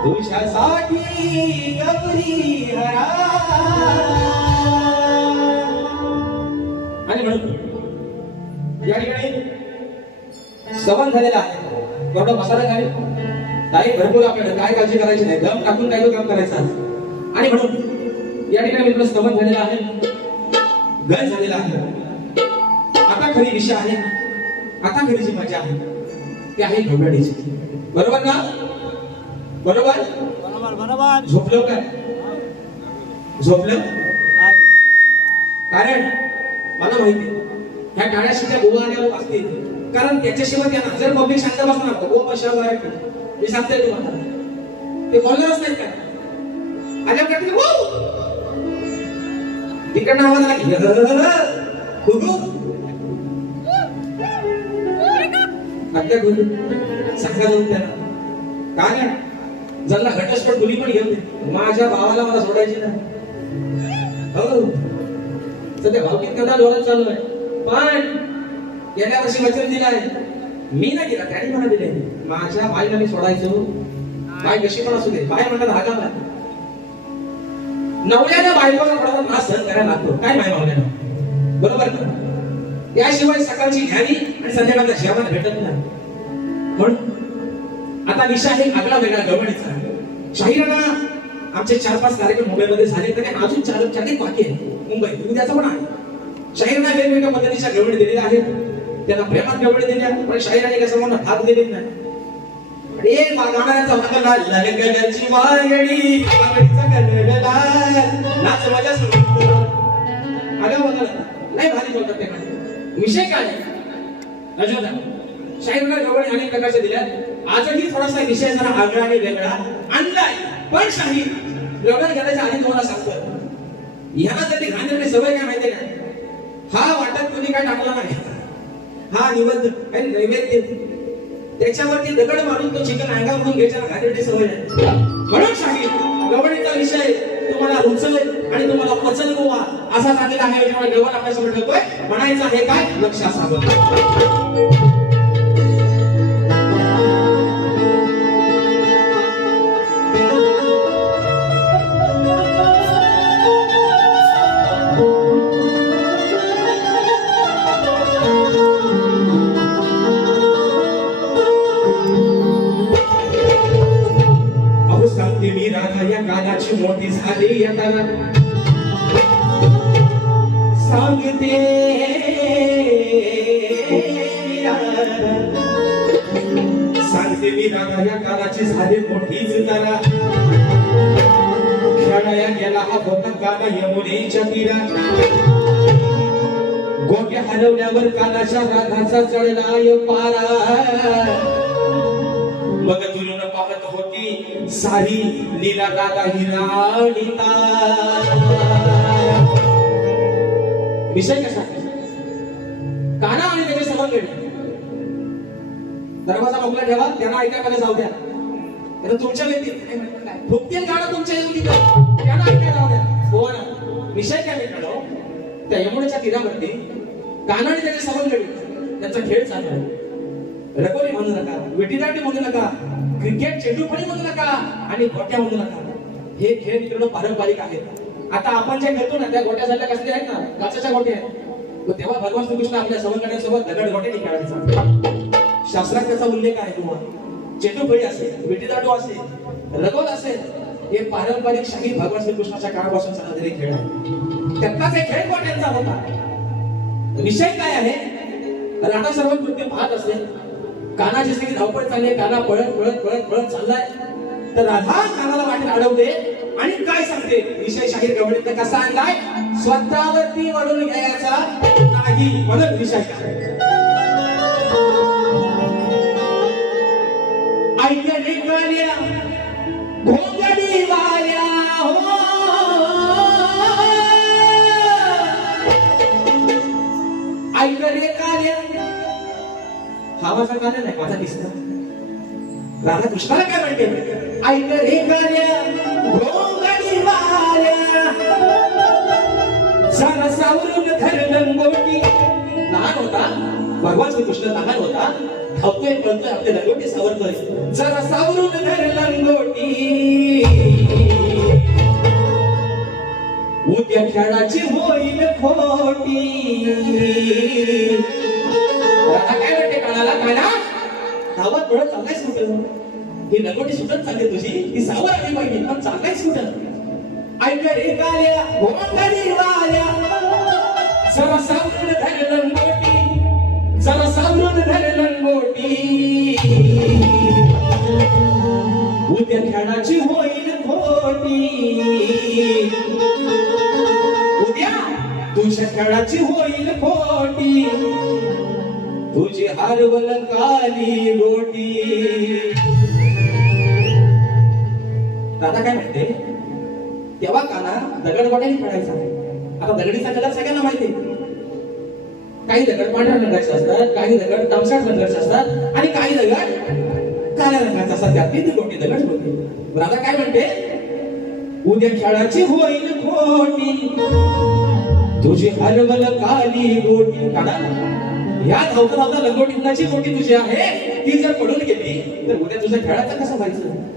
तुझ्यासाठी गौरी हरा आणि म्हणून या ठिकाणी सवन झालेला आहे बरोबर बसायला खाली काही भरपूर आपल्याला काय काळजी करायची नाही दम टाकून काही काम करायचं आणि म्हणून या ठिकाणी मित्र सवन झालेला आहे गण झालेला आहे आता खरी दिशा आहे आता खरी जी मजा आहे ती आहे घोडाडीची बरोबर ना बरोबर बरोबर झोपलो काय झोपलं कारण मला माहिती ह्या टाळ्याशी त्या गोवा आल्यावर असतील कारण त्याच्याशिवाय त्यांना जर पब्लिक शांत बसणार तर गोवा पशावर मराठी मी सांगते तुम्हाला ते बोलणारच नाही काय आल्या प्रकारे तिकडनं आवाज आला की गुगू नक्की गुगू सांगा जाऊन त्याला काय नाही जल्ला घटस्फोट गुली पण घेऊन दे माझ्या भावाला मला सोडायची नाही हो सध्या भावकीत कदा जोरात चालू आहे पण गेल्या वर्षी वचन दिलं आहे मी नाही दिला त्याने मला दिले माझ्या बाईला मी सोडायचो बाई कशी पण असू दे बाय म्हणतात हागा बाय नवऱ्याच्या बायकोला थोडासा त्रास सहन करायला लागतो काय बाय मावल्यानं बरोबर का याशिवाय सकाळची न्यारी आणि संध्याकाळचा जेवण भेटत नाही म्हणून आता विषय आहे आगळा वेगळा गवळीचा शाहीराना आमचे 4-5 कार्यक्रम मुंबईमध्ये झाले तरी अजून 4 बाकी आहे मुंबईत उद्याचा पण आहे शाहीराना वेगवेगळ्या पद्धतीच्या गवळी दिलेल्या आहेत त्यांना प्रेमात गवळी दिल्या पण शाहीराने कसं म्हणून भाग दिलेत नाही एक गाण्याचा वागला लगगण्याची वागडी वागडीचा गलगला नाच मजा सुरू आलं बघा नाही भारी बोलतात ते विषय काय रजोदा शाहीराना गवळी अनेक प्रकारचे दिल्यात आजही थोडासा विषय जरा आगळा आणि वेगळा आणलाय पण शाही गवळी घालायच्या आधी तुम्हाला सांगतो ह्याला जरी घालण्याची सवय काय माहितीये का हा वाटत कोणी काय टाकला नाही हा निवद काही नैवेद्य त्याच्यावरती दगड मारून तो चिकन अंगा म्हणून घ्यायच्या घालण्याची सवय आहे म्हणून शाही गवळीचा विषय तुम्हाला रुचल आणि तुम्हाला पचल गोवा असा सांगितला आहे त्यामुळे गवळ आपल्यासमोर ठेवतोय म्हणायचं आहे काय लक्षात सावध मी राधा या गाण्याची मोठी झाली येताना सांगते सांगते मी राधा या गाण्याची झाली मोठी तारा खेळाया गेला हा होता गाणं यमुनेच्या तीरा गोट्या हलवल्यावर कानाच्या राधाचा चढलाय पारा मग दुरून पाहत होती सारी लीला दादा हिराणीता विषय कसा काना आणि त्याचे संबंध दरवाजा मोकळा ठेवा त्यांना ऐकायला जाऊ द्या तर तुमच्या व्यक्ती फुकतील गाणं तुमच्या येऊन त्यांना ऐकायला जाऊ द्या हो ना विषय काय मिळतो त्या यमुनेच्या तीरावरती काना आणि त्याचे संबंध त्यांचा खेळ चालू आहे रगोली म्हणू नका विटीदांडी म्हणू नका क्रिकेट चेंडूफळी म्हणू नका आणि गोट्या म्हणू नका हे खेळ मित्रांनो पारंपरिक आहेत आता आपण जे खेळतो ना त्या गोट्या झाल्या कसले आहेत ना काचेच्या गोट्या आहेत तेव्हा भगवान श्रीकृष्ण आपल्या सवंगड्यांसोबत दगड गोट्याने खेळायचा शास्त्रात त्याचा उल्लेख आहे तुम्हाला चेंडूफळी असेल विटीदांडू असेल रगोल असेल हे पारंपरिक शाही भगवान श्रीकृष्णाच्या काळापासून चालणारे खेळ आहे त्यातलाच एक खेळ गोट्यांचा होता विषय काय आहे राणा सर्व कृत्य पाहत असेल कानाची सगळी धावपळ चालली काना पळत पळत पळत पळत चाललाय तर राधा कानाला वाटेत अडवते आणि काय सांगते विषय शाहीर गवळीत कसा आणलाय स्वतःवरती वळून घ्यायचा नाही म्हणून विषय ऐकले गाण्या घोंगडी वाल्या हो ऐकले गाण्या हा माझा गाणं नाही माझा दिसला राधा कृष्णाला काय म्हणते ऐक रे गाण्या घोंगडी वाल्या जरा सावरून धर लंगोटी लहान होता भगवान श्रीकृष्ण लहान होता धावतोय पळतोय आपले लंगोटी सावरतोय जरा सावरून धर लंगोटी उद्या खेळाची होईल खोटी राधा काय म्हणते कानाला काना धावत पळत चाललायस कुठं ही लंगोटी सुटत चालली तुझी ती सावर आली पाहिजे पण चाललायस कुठं ऐक रे गाल्या घोंगडी वाल्या जरा सावरून धर लंगोटी जरा सावरून धर लंगोटी उद्या खेळाची होईल खोटी उद्या तुझ्या खेळाची होईल खोटी तुझी हरवल काली गोटी दादा काय म्हणते तेव्हा काना दगड गोट्याने खेळायचा आता दगडीचा कलर सगळ्यांना माहिती आहे. काही दगड पांढऱ्या रंगाचे असतात, काही दगड तांबट रंगाचे असतात आणि काही दगड काळ्या रंगाचे असतात. त्यातली ती गोटी दगड होती. राधा काय म्हणते, उद्या खेळाची होईल खोटी, तुझी हरवल काली गोटी. काढा या धावता धावता लंगोटीची गोटी तुझी आहे, ती जर पडून गेली तर उद्या तुझ्या खेळाचं कसं व्हायचं.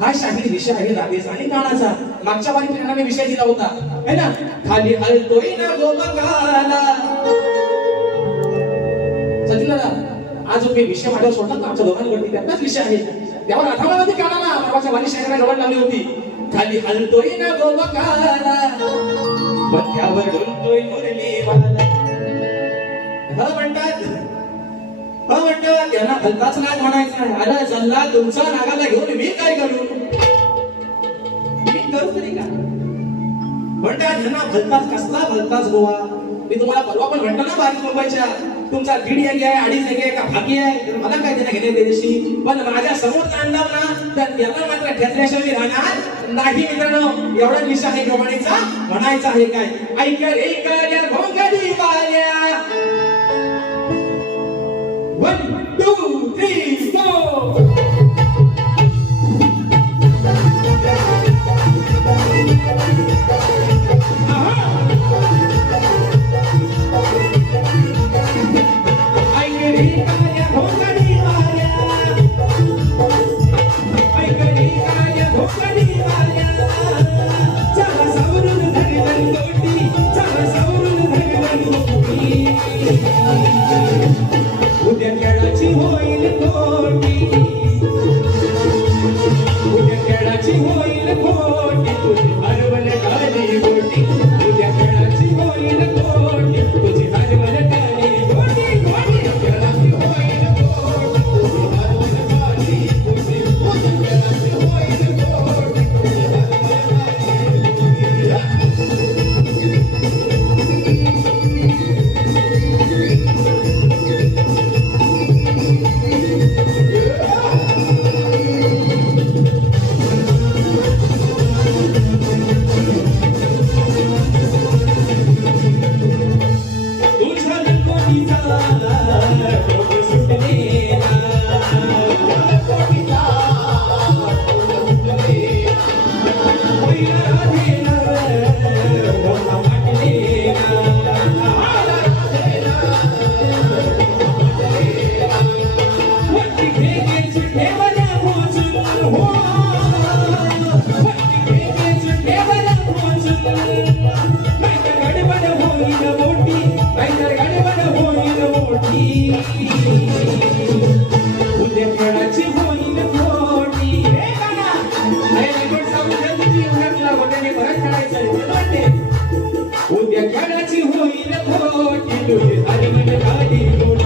हा शाहीर विषय आहे राधेचा आणि काळाचा. मागच्या वारी प्रेरणाने विषय दिला होता है ना, खाली हलतोय ना गोपकाला. सचिनला आज मी विषय माझ्यावर सोडतात ना, आमच्या दोघांवरती त्याचाच विषय आहे. त्यावर आठवड्यामध्ये काढाला परवाच्या वारी शाहिराने गवड लावली होती. खाली हलतोय ना गोपकाला, पत्त्यावर डोलतोय मुरलीवाला. म्हणतात त्यांना भलताच नाग म्हणायचा आहे. अरे चल्ला तुमचा नागाला घेऊन मी काय करू, मी करू तरी का. म्हणतात ह्यांना भलताच कसला भलताच गोवा. मी तुम्हाला परवा पण म्हणतो ना बारीक मुंबईच्या, तुमचा दीड एके आहे, अडीच एके का भागी आहे, तर मला काय देणं घेणे त्याच्याशी. पण माझ्या समोर आणला ना तर त्यांना मात्र ठेचल्याशिवाय मी राहणार नाही. मित्रांनो एवढा विषय आहे गवळीचा, म्हणायचा आहे काय, ऐक रे काल्या भोंगडी वाल्या. 1 2 3 4. उद्या खेळाची होईल खोटी, उद्या खेळाची होईल खोटी, तुझी हरवल काली गोटी. उद्या खेळाची होईल खोटी, तुझी हरवल काली गोटी. उद्या खेळाची होईल खोटी, तुझी हरवल काली गोटी.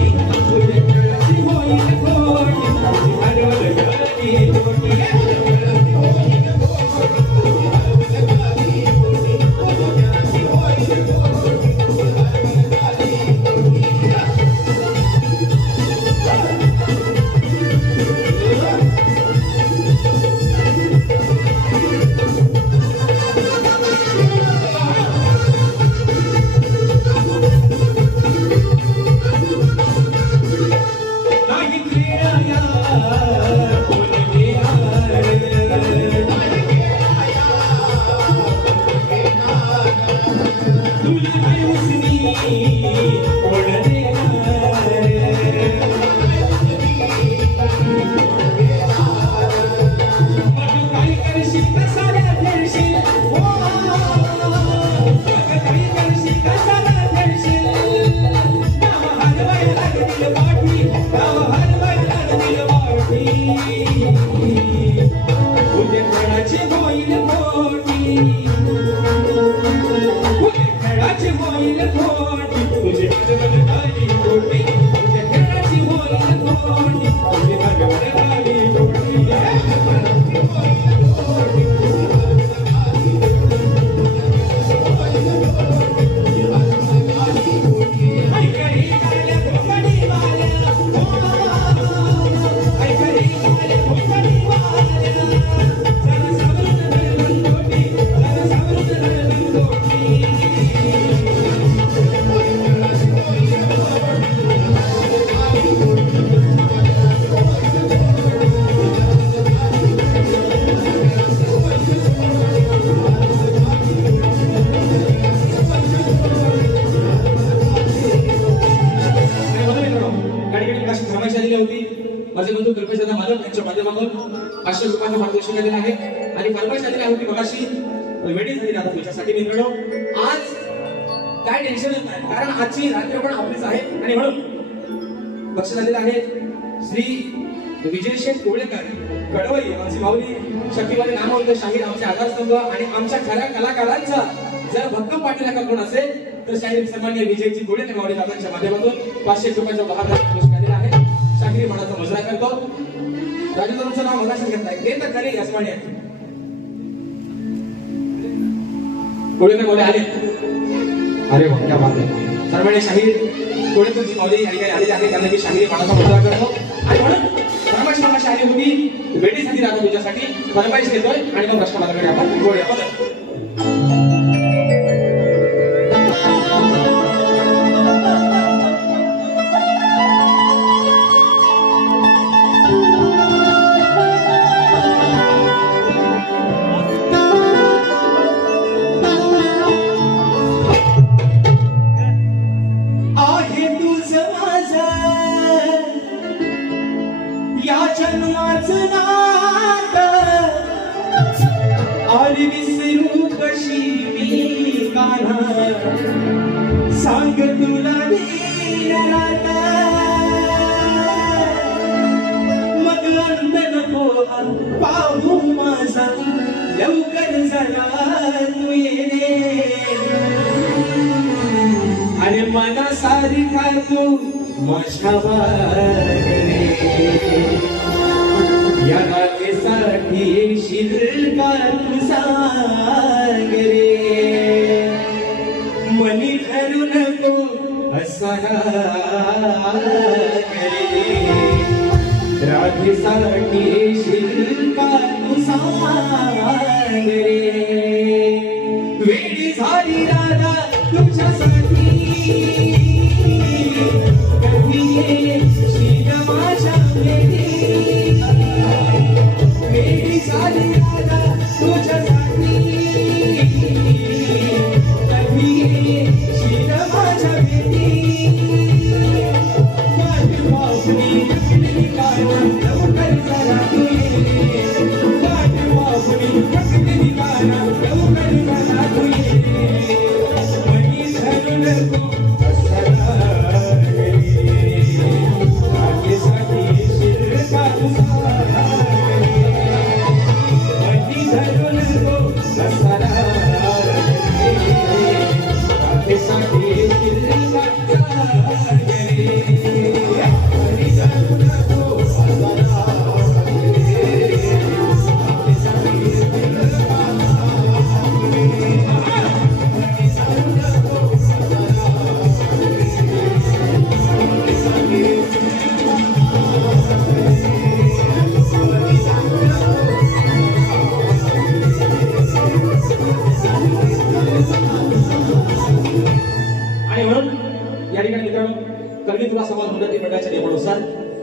उद्या खेळाची होईल खोटी, तुझी हरवल उद्या खेळाची होईल खोटी, तुझी हरवल काली गोटी. उद्या खेळाची होईल खोटी, तुझी हरवल काली गोटी. बंधू कृपेशदादा मालक यांच्या माध्यमातून 500 रुपयांचं पारितोषिक दिलेलं आहे आणि फरमाईश आलेली आहे की मगाशी वेटिंग झाली आता तुमच्यासाठी मित्रांनो. आज काय टेन्शनच नाही, कारण आजची रात्र पण आपलीच आहे आणि म्हणून बक्षीस आलेलं आहे श्री विजय शेठ कोळेकर कडवई, आमची माऊली शक्तीवादी नामवंत शाहीर, आमचे आधारस्तंभ आणि आमच्या खऱ्या कलाकारांचा जर भक्कम पाठीला कोण असेल तर शाहीर सन्मान्य विजयजी कोळेकर माऊली दादांच्या माध्यमातून 500 रुपयांचा उपहार पुरस्कार आहे. शाहिरी मनाचा मुजरा करतो. राजेंद्रांचं नाव मगाशी घेतलंय ते तर खरे यजमानी आहे. कोळेकर माऊली आले. अरे वा, क्या बात आहे. सन्मान्य शाहीर कोळेकर माऊली या ठिकाणी आलेले आहे, त्यांना मी शाहिरी मनाचा मुजरा करतो आणि म्हणून फरमाईश मला शाहिरी होती भेटीसाठी राहतो तुझ्यासाठी फरमाईश घेतोय आणि मग राष्ट्रपतीकडे आपण गोळ्या सांग तुला मग अंत नको पाहू माझा लवकर झाला तू येणे अरे मना सारिखा तू माझ्या या रात्रीसाठी येशील का तू सांग रे मनी धरू नको असा रात्रीसाठी येशील का तू सांग रे वेळी झाली राधा तुझ्यासाठी कधी येशील माझ्या वेळी वेळी झाली राधा तुझ्यासाठी कधी येशील माझ्या वेळी वाट पाहुणी ठिकाण लवकर जरा तू ये वाट पाहुणी ठिकाण लवकर जरा तू ये मनी धरू नको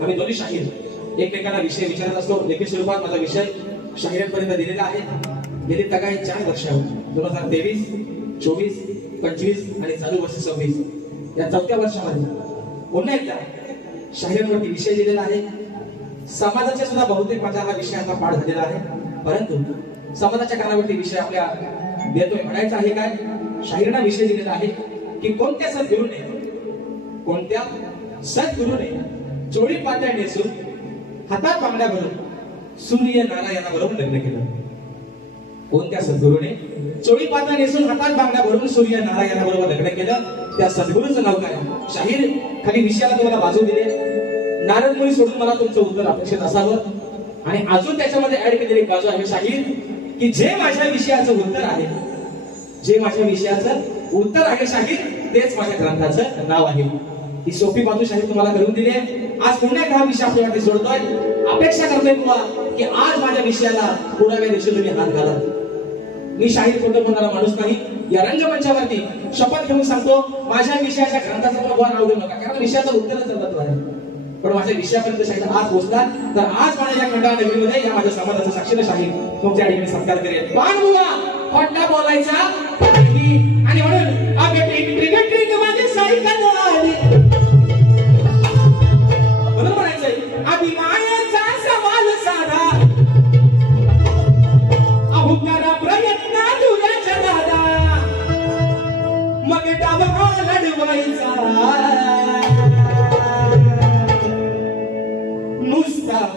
आम्ही दोन्ही शाहीर एकमेकांना विषय विचारत असतो. लेखी स्वरूपात माझा विषय शाहिरांपर्यंत दिलेला आहे. गेली काय 4 वर्ष 2023, 24, 25 आणि चालू वर्ष 26 या 4थ्या वर्षामध्ये पुन्हा एकदा शाहिरांवरती विषय दिलेला आहे. समाजाच्या सुद्धा बहुतेक माझा हा विषयाचा पाठ झालेला आहे, परंतु समाजाच्या कानावरती विषय आपल्या देतोय म्हणायचा आहे काय. शाहिरांना विषय दिलेला आहे की कोणत्या सद्गुरूने चोळी पात्या नेसून हातात बांगड्या भरून सूर्य नारायणाबरोबर लग्न केलं. कोणत्या सद्गुरूने चोळी पात्या नेसून हातात बांगड्या भरून सूर्य नारायणाबरोबर लग्न केलं, त्या सद्गुरूचं नाव काय. शाहीर खाली विषयाला तुम्हाला बाजू दिले. नारद मुनी सोडून मला तुमचं उत्तर अपेक्षित असावं आणि अजून त्याच्यामध्ये ऍड केलेली एक बाजू आहे शाहीर की जे माझ्या विषयाचं उत्तर आहे, जे माझ्या विषयाचं उत्तर आहे शाहीर तेच माझ्या ग्रंथाचं नाव आहे. ही सोपी बाजू शाहीर तुम्हाला करून दिली आहे. आज पुन्हा एकदा हा विषय आपल्यासाठी जोडतोय. अपेक्षा करतोय तुम्हाला की आज माझ्या विषयाला पुराव्या दिवशी तुम्ही हात घाला. मी शाहीर खोटं बोलणारा माणूस नाही. या रंगमंचावरती शपथ घेऊन सांगतो माझ्या विषयाच्या ग्रंथाचं मला नाव देऊ नका, कारण विषयाचं उत्तरच चालत आहे. पण माझ्या विषयापर्यंत शाहीर आज पोहोचला तर आज माझ्या या खंडाळा नगरीमध्ये या माझ्या समाजाचा साक्षीदार शाहीर तुमच्या ठिकाणी सत्कार करेल. पण बुवा खोटा बोलायचा आणि म्हणून क्रिकेट माझे सायकल आली म्हणून म्हणायचंय अभिमानाचं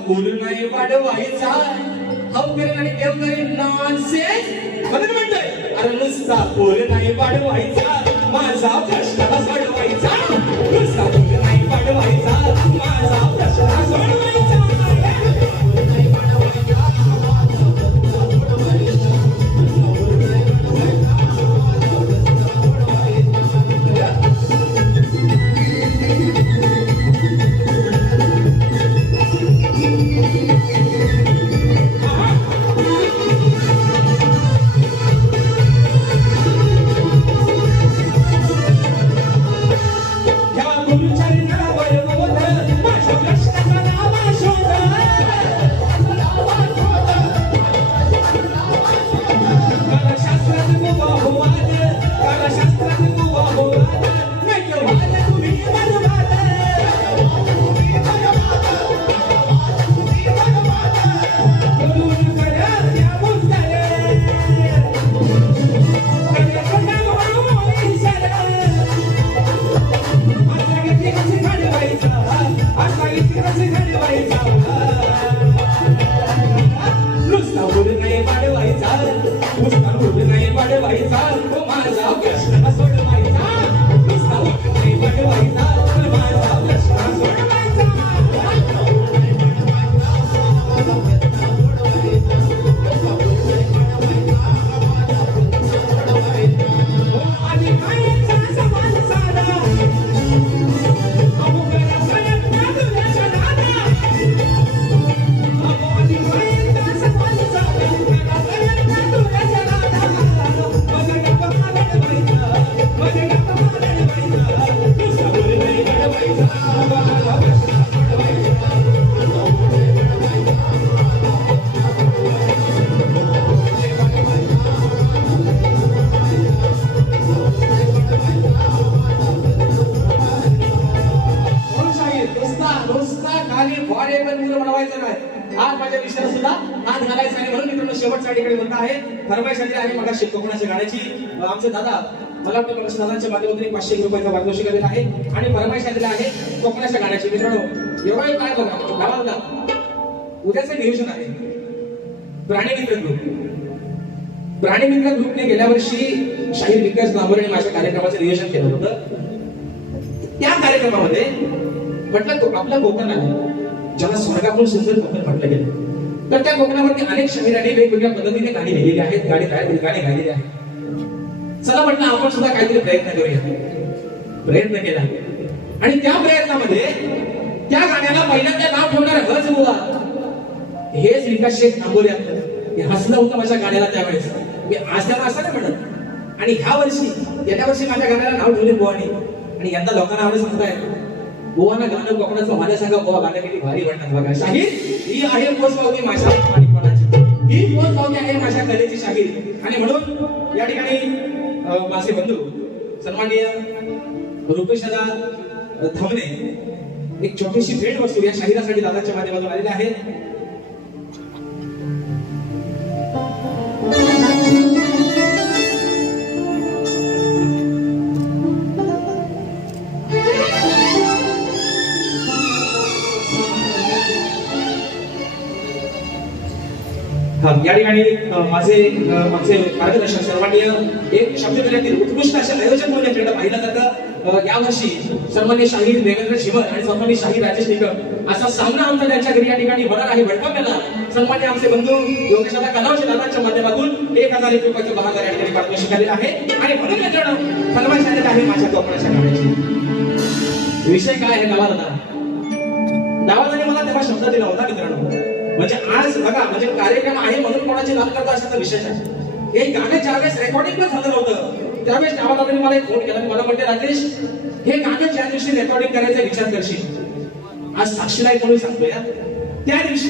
पूल नाही वाढवायचा हव करेल आणि देव करेल नॉनसेन्स म्हणून म्हणतोय अरे नुसता पूल नाही वाढवायचा माझा प्रश्न सोडवायचा नुसता पूल नाही वाढवायचा माझा प्रश्न सोडवायचा कोकणाच्या गाण्याची आमचे दादा मला वाटतं प्रकाश दादांच्या माध्यमातून 500 रुपयाचा पारितोषिक दिलेला आहे आणि फरमाईश आलेला आहे कोकणाच्या गाण्याची. मित्रांनो एवढा काय बघा गावाला उद्याचं नियोजन आहे प्राणीमित्र ग्रुपने गेल्या वर्षी शाहीर विकास नांबरे माझ्या कार्यक्रमाचं नियोजन केलं होतं. त्या कार्यक्रमामध्ये म्हटलं आपलं कोकण आहे ज्याला स्वर्गातून सुंदर कोकण म्हटलं गेलं तर त्या कोकणावरती अनेक शाहिरांनी वेगवेगळ्या पद्धतीने गाणी लिहिलेली आहेत गाणी गायलेली आहेत. चला म्हटलं आपण सुद्धा काहीतरी प्रयत्न करूया. प्रयत्न केला आणि त्या प्रयत्नामध्ये त्या गाण्याला पहिल्यांदा नाव ठेवणार हज बुवा हेच विकास शेख नांबोरे हे हसलं होतं माझ्या गाण्याला त्यावेळेस. मी आज त्याला असं नाही म्हणत आणि ह्या वर्षी गेल्या वर्षी माझ्या गाण्याला नाव ठेवले बुवानी आणि यंदा लोकांना आवडे सांगताय बुवाना गाणं कोकणाचं माझ्यासारखं बुवा गाणं किती भारी म्हणतात बघा. शाहीर ही आहे पोचपावती माझ्या माणिकपणाची, ही पोचपावती आहे माझ्या कलेची शाहीर. आणि म्हणून या ठिकाणी माझे बंधू सन्माननीय रुपेशदा थमने एक छोटीशी भेट वस्तू या शाहिरासाठी दादाच्या माध्यमातून आलेली आहे. या ठिकाणी माझे मार्गदर्शक सर्वांनी एक शब्दकलेतील उत्कृष्ट असे आयोजन म्हणून याकडे पाहिलं जातं. यावर्षी सन्माननीय शाहीर देवेंद्र शिवर आणि सन्माननीय शाहीर राजेश निकम असा सामना आमचा त्यांच्या घरी या ठिकाणी होणार आहे. भडकावलेला सन्माननीय आमचे बंधू योगेशदा कलावचे दादांच्या माध्यमातून 1001 रुपयाचं बहादर या ठिकाणी पारितोषिक आलेलं आहे. आणि म्हणून मित्रांनो सन्मान झालेला आहे माझ्या कोकणाच्या गाण्याची. विषय काय आहे दावादाने मला तेव्हा शब्द दिला होता मित्रांनो. म्हणजे आज बघा म्हणजे कार्यक्रम आहे म्हणून कोणाची नाव करता असा विषय आहे. हे गाणं ज्यावेळेस रेकॉर्डिंग पण झालं नव्हतं त्यावेळेस दावादाने मला एक फोन केला. मला म्हणते राजेश हे गाणं ज्या दिवशी रेकॉर्डिंग करायचा विचार करशील आज साक्षीदार म्हणून सांगतोय त्या दिवशी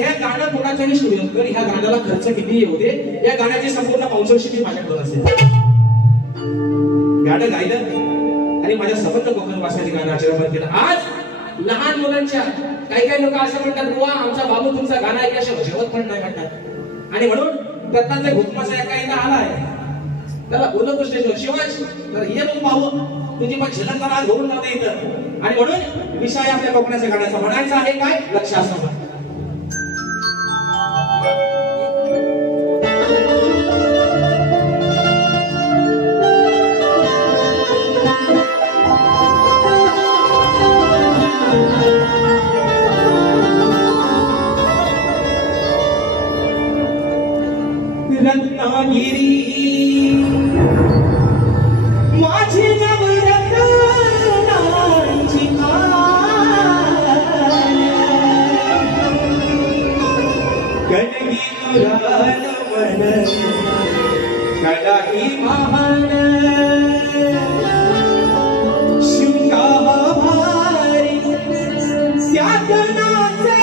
हे गाणं कोणाच्याही स्टुडिओ कर ह्या गाण्याला खर्च किती येऊ दे या गाण्याची संपूर्ण स्पॉन्सरशिप माझ्याकडून असेल. गाणं गायलं आणि माझ्या सबंध कोकण भाषेचे गाणं आचरण केलं. आज लहान मुलांच्या काही लोक असं म्हणतात बुवा आमचा बाबू तुमचा गाणं ऐकल्याशिवाय जेवत पण नाही म्हणतात. आणि म्हणून दत्तात्रय भूतमासा एका आलाय त्याला बोलवतो स्टेजवर, शिवाज तर ये मग पाहू तुझी पण झलक जरा घेऊन जाते इथं. आणि म्हणून विषय आपल्या कोकणाच्या गाण्याचा म्हणायचा आहे काय, लक्ष असावं. रत्नागिरी माझी नवरत्नांची कणगी नुराल मन कडाही महान शृंगारी त्यात नाचे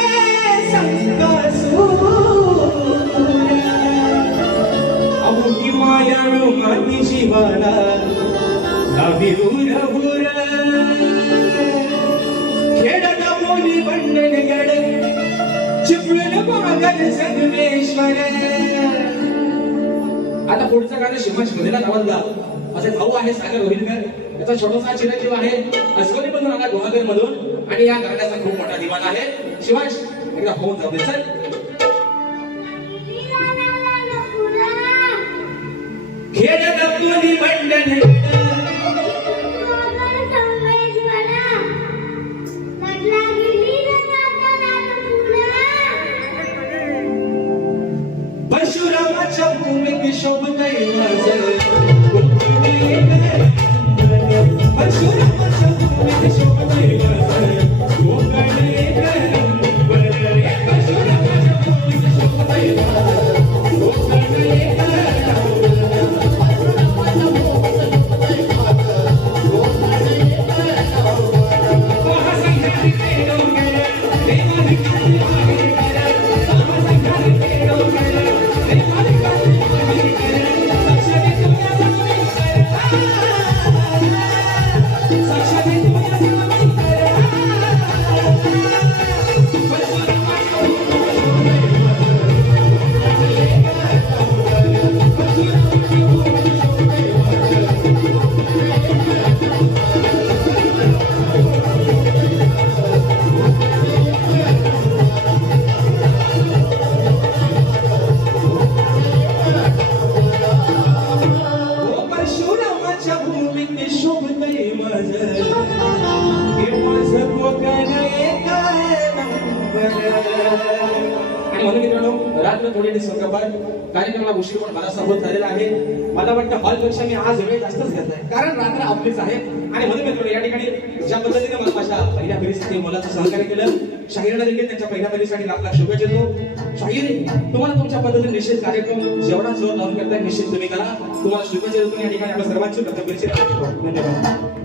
संकसूर मायाळू माती शिवाला अभिरूर हुर खेळता बोली बंडन गड चिपळूण पागल संगमेश्वर. आता पुढचं गाणं शिवाज मध्ये नावाजला. माझे भाऊ आहे सागर रोहिलकर, त्याचा छोटासा चिरंजीव आहे अस्कोली मधून आला गुहागर मधून आणि या गाण्याचा खूप मोठा दिवाना आहे. शिवाज एकदा होऊन जाऊ दे चल. खेळत बोली बंडन परशुरामाच्या भूमीत शोभतय माझं परशुरामाच्या भूमीत शोभतय माझं परशुरामाच्या भूमीत शोभतय आणि म्हणून मित्रांनो रात्र थोडी दिवसांपासून कार्यक्रमाला उशीर पण बराचसा होत झालेला आहे. मला वाटतं हॉलपेक्षा मी आज वेळ जास्तच घेतलाय कारण रात्र आपलीच आहे. आणि म्हणून मित्रांनो या ठिकाणी ज्या पद्धतीने मला माझ्या पहिल्या फेरीसाठी मोलाचं सहकार्य केलं, शाहीरांना देखील त्यांच्या पहिल्या फेरीसाठी लाख लाख शुभेच्छा देतो. शाहीर तुम्हाला तुमच्या पद्धतीने निश्चित कार्यक्रम जेवढा जोर लावून करताय निश्चित तुम्ही करा. तुम्हाला शुभेच्छा देतो. या ठिकाणी आपल्या सर्वांची प्रथम धन्यवाद.